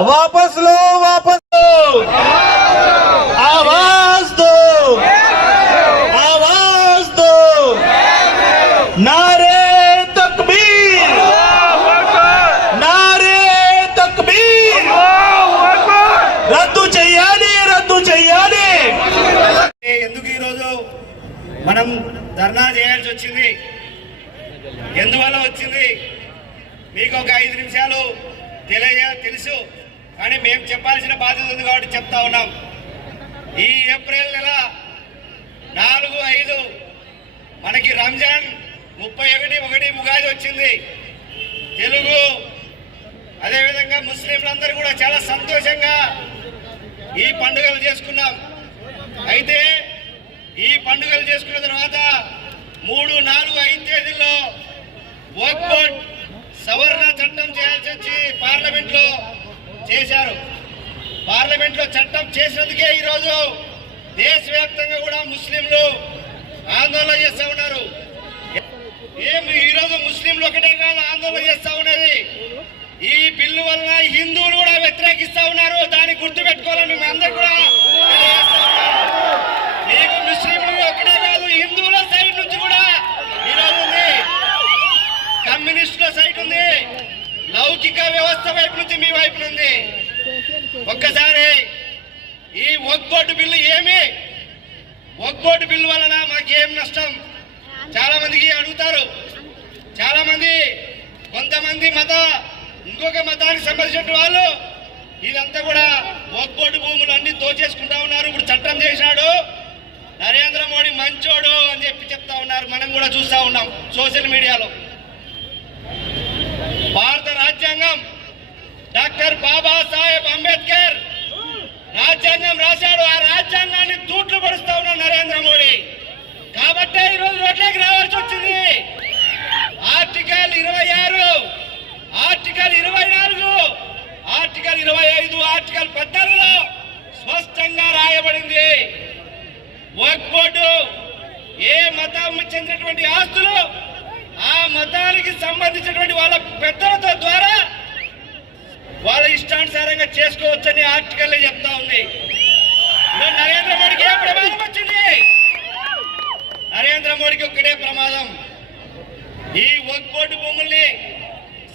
वापस लो, वापस लो, आवाज दो, आवाज दो, नारे तकबीर, नारे तकबीर, రద్దు చేయాలి, రద్దు చేయాలి. ఎందుకు ఈ రోజు మనం ధర్నా చేయాల్సి వచ్చింది, ఎందువల్ల వచ్చింది మీకు ఒక 5 నిమిషాలు తెలుసు, కానీ మేము చెప్పాల్సిన బాధ్యత ఉంది కాబట్టి చెప్తా ఉన్నాం. ఈ ఏప్రిల్ నెల 4, 5 మనకి రంజాన్, 31 ఉగాది వచ్చింది. తెలుగు అదేవిధంగా ముస్లింలందరూ కూడా చాలా సంతోషంగా ఈ పండుగలు చేసుకున్నాం. అయితే ఈ పండుగలు చేసుకున్న తర్వాత 3, 4, 5 తేదీల్లో వక్ఫ్ బోర్డ్ సవరణ చట్టం చేయాల్సి వచ్చి పార్లమెంట్ లో చేశారు. పార్లమెంట్ లో చట్టం చేసినందుకే ఈరోజు దేశవ్యాప్తంగా కూడా ముస్లింలు ఆందోళన చేస్తా ఉన్నారు. ఈరోజు ముస్లింలు ఒకటే కాదు ఆందోళన చేస్తా ఉన్నది, ఈ బిల్లు వలన హిందువులు కూడా వ్యతిరేకిస్తా ఉన్నారు. దాన్ని గుర్తు పెట్టుకోవాలని మేము అందరూ కూడా మీకు ముస్లింలు ఒకటే కాదు హిందువుల సైడ్ నుంచి కూడా ఈరోజు ఉంది, కమ్యూనిస్టుల సైడ్ ఉంది, లౌకిక వ్యవస్థ వైపు నుంచి మీ వైపు ఉంది. ఒక్కసారి ఈ వక్ఫ్ బోర్డు బిల్లు ఏమి, వక్ఫ్ బోర్డు బిల్లు వలన మాకేం నష్టం చాలా మందికి అడుగుతారు. చాలా మంది కొంతమంది ఇంకొక మతానికి సంబంధించిన వాళ్ళు ఇదంతా కూడా వక్ఫ్ బోర్డు భూములు అన్ని దోచేసుకుంటా ఉన్నారు. ఇప్పుడు చట్టం చేశాడు నరేంద్ర మోడీ మంచోడు అని చెప్తా ఉన్నారు. మనం కూడా చూస్తా ఉన్నాం సోషల్ మీడియాలో. భారత రాజ్యాంగం డాక్టర్ బాబాసాహెబ్ అంబేద్కర్ రాజ్యాంగం రాశాడు. ఆ రాజ్యాంగాన్ని తూట్లు పడుస్తా ఉన్నాడు నరేంద్ర మోడీ. కాబట్టే ఈరోజు రోడ్లోకి రావాల్సి వచ్చింది. ఆర్టికల్ 26, ఆర్టికల్ 24, ఆర్టికల్ 25, ఆర్టికల్ 14లో స్పష్టంగా రాయబడింది, వక్ఫ్ బోర్డు ఏ మతం చెందినటువంటి ఆస్తులు ఆ మతానికి సంబంధించినటువంటి వాళ్ళ పెద్దలతో ద్వారా వాళ్ళ ఇష్టానుసారంగా చేసుకోవచ్చని ఆర్టికల్ చెప్తా ఉంది. నరేంద్ర మోడీకి ఏ ప్రమాదం వచ్చింది? నరేంద్ర మోడీకి ఒక్కటే ప్రమాదం, ఈ వక్ఫ్ బోర్డు భూముల్ని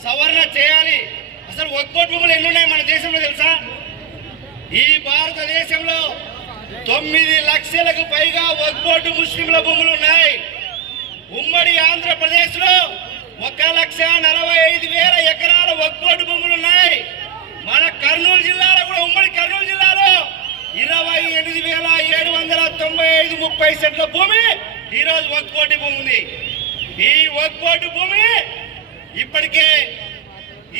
సవరణ చేయాలి. అసలు వక్ఫ్ బోర్డు భూములు ఎన్ని ఉన్నాయి మన దేశంలో తెలుసా? ఈ భారతదేశంలో 9 లక్షలకు పైగా వక్ఫ్ బోర్డు ముస్లింల భూములు ఉన్నాయి. ఉమ్మడి ఆంధ్రప్రదేశ్ లో 1,45,000 ఎకరాల వక్ఫ్ బోర్డు భూములు ఉన్నాయి. మన కర్నూలు జిల్లాలో కూడా, ఉమ్మడి కర్నూలు జిల్లాలో 28,795 30 సెంట్ల భూమి ఈరోజు వక్ఫ్ బోర్డు భూమి ఉంది. ఈ వక్ఫ్ బోర్డు భూమి ఇప్పటికే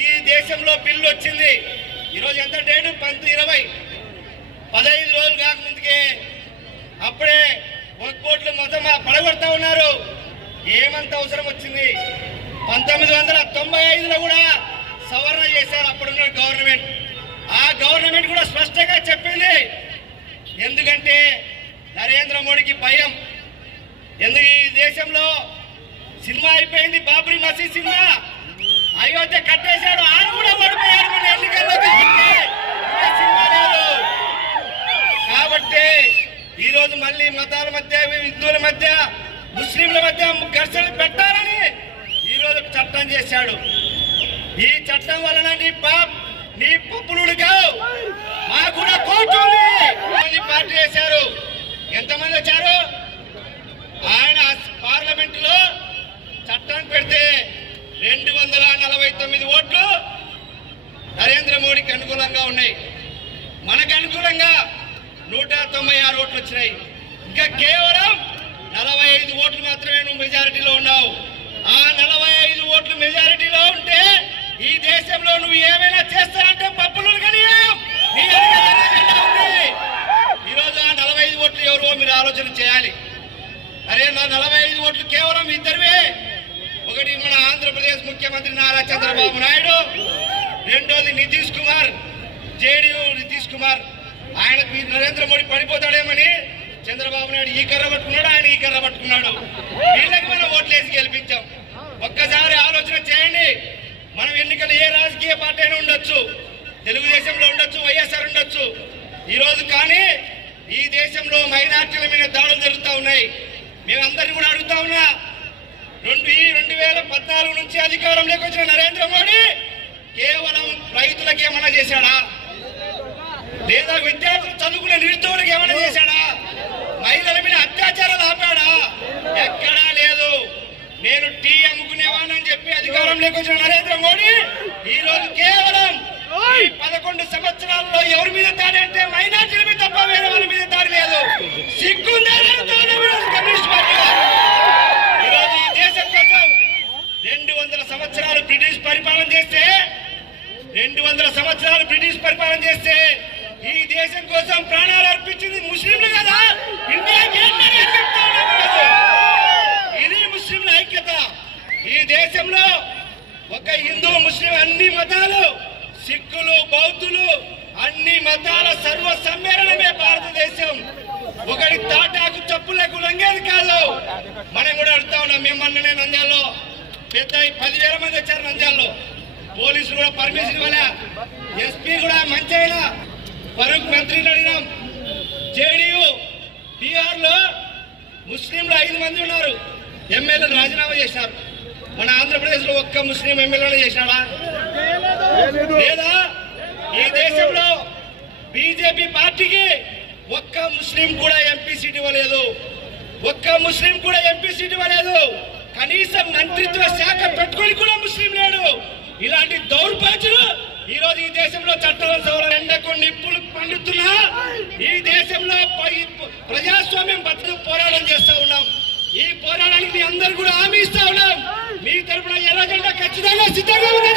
ఈ దేశంలో బిల్లు వచ్చింది. ఈరోజు ఎంత డేటు? 20, 15 రోజులు కాకముందుకే అప్పుడే వక్ఫ్ బోర్డులు మొత్తం పడగొడతా ఉన్నారు. ఏమంత అవసరం వచ్చింది? 1995లో కూడా సవరణ చేశారు అప్పుడున్న గవర్నమెంట్. ఆ గవర్నమెంట్ కూడా స్పష్టంగా చెప్పింది, ఎందుకంటే నరేంద్ర మోడీకి భయం. ఎందుకు ఈ దేశంలో సినిమా అయిపోయింది, బాబ్రీ మసీద్ సినిమా, అయోధ్య కట్టేశాడు, ఆయన కూడా ఓడిపోయారు మన ఎన్నికల్లో. సినిమా లేదు కాబట్టి ఈరోజు మళ్ళీ మతాల మధ్య, హిందువుల మధ్య, ముస్లింల మధ్య ఘర్షణలు పెట్టాలని ఈరోజు చట్టం చేశాడు. ఈ చట్టం వలన నీ పప్పులుడు కావు, మాకు కూడా కోర్టు ఉంది. పార్టీ చేశారు. ఎంతమంది వచ్చారు? ఆయన పార్లమెంట్ లో చట్టాన్ని పెడితే 249 ఓట్లు నరేంద్ర మోడీకి అనుకూలంగా ఉన్నాయి. మనకు అనుకూలంగా 196 ఓట్లు వచ్చినాయి. ఇంకా కేవలం 45 ఓట్లు మాత్రమే నువ్వు మెజారిటీలో ఉన్నావు. ఆ 45 ఓట్లు మెజారిటీలో ఉంటే ఈ దేశంలో నువ్వు ఏమైనా చేస్తానంటే పప్పులు ఈరోజు ఆ 45 ఓట్లు ఎవరో మీరు ఆలోచన చేయాలి. అరే నా 45 ఓట్లు కేవలం ఇద్దరివే. ఒకటి మన ఆంధ్రప్రదేశ్ ముఖ్యమంత్రి నారా చంద్రబాబు నాయుడు, రెండోది నితీష్ కుమార్, జేడీయూ నితీష్ కుమార్. ఆయనకు నరేంద్ర మోడీ పడిపోతాడేమని చంద్రబాబు నాయుడు ఈ కర్ర పట్టుకున్నాడు, ఆయన ఈ కర్ర పట్టుకున్నాడు. వీళ్ళకి మనం ఓట్లేసి గెలిపించాం. ఒక్కసారి ఆలోచన చేయండి. మనం ఎన్నికలు ఏ రాజకీయ పార్టీ అయినా ఉండొచ్చు, తెలుగుదేశంలో ఉండొచ్చు, వైఎస్ఆర్ ఉండొచ్చు. ఈరోజు కానీ ఈ దేశంలో మైనార్టీల మీద దాడులు జరుగుతూ ఉన్నాయి. మేమందరినీ కూడా అడుగుతా ఉన్నా, 2014 నుంచి అధికారంలోకి వచ్చిన నరేంద్ర మోడీ కేవలం రైతులకు ఏమైనా చేశాడా? లేదా విద్యార్థులు చదువుకునే నిరుద్యోగులకు ఏమైనా చేశాడా? మహిళల మీద అత్యాచారాలు ఆపాడా? ఎక్కడా లేదు. నేను టీ అమ్ముకునేవానని చెప్పి అధికారంలోకి వచ్చిన నరేంద్ర మోడీ ఈ రోజు కేవలం ఈ 11 సంవత్సరాల్లో ఎవరి మీద దాడి అంటే మైనార్టీల మీద తప్ప వేరే వాళ్ళ మీద దాడి లేదు. సిగ్గుందా కమ్యూనిస్ట్ పార్టీ? ఈరోజు ఈ దేశం కోసం 200 సంవత్సరాలు బ్రిటిష్ పరిపాలన చేస్తే 200 సంవత్సరాలు బ్రిటిష్ పరిపాలన చేస్తే ఈ దేశం కోసం ప్రాణాలు అర్పించింది ముస్లింలు కదా. ఇండియాకి ఇది ముస్లింల ఐక్యత. ఈ దేశంలో ఒక హిందూ ముస్లిం అన్ని మతాలు, సిక్కులు బౌద్ధులు అన్ని మతాల సర్వ సమ్మేళనమే భారతదేశం. ఒకటి తాటాకు చెప్పులకు లంగేది కాదు. మనం కూడా అడుగుతా ఉన్నాం. మేమన్ననే నంద్యాలలో పెద్ద 10,000 మంది వచ్చారు. నంద్యాలలో పోలీసులు కూడా పర్మిషన్ ఇవ్వలే. ఎస్పీ కూడా మంచి అయినా ఫరూక్ మంత్రిని అడిగినాం. జేడీయూ బీహార్ లో ముస్లింలు 5 మంది ఉన్నారు. ఎమ్మెల్యేలు రాజీనామా చేశారు. మన ఆంధ్రప్రదేశ్ లో ఒక్క ముస్లిం ఎమ్మెల్యేలు చేశాడా? లేదా ఈ దేశంలో బీజేపీ పార్టీకి ఒక్క ముస్లిం కూడా ఎంపీ సీట్ ఇవ్వలేదు. ఒక్క ముస్లిం కూడా ఎంపీ సీట్ ఇవ్వలేదు. కనీసం మంత్రిత్వ శాఖ పెట్టుకొని కూడా ముస్లిం లేడు. ఇలాంటి దౌర్భాగ్యులు ఈ రోజు ఈ దేశంలో చట్టాల సవరణ ఎండకు నిప్పులు పండుతున్నా ఈ దేశంలో ప్రజాస్వామ్యం బతుకు పోరాటం చేస్తా ఉన్నాం. ఈ పోరాటానికి మీ అందరూ కూడా హామీ ఇస్తా ఉన్నాం. మీ తరపున ఎర్ర జెండా ఖచ్చితంగా సిద్ధంగా ఉంది.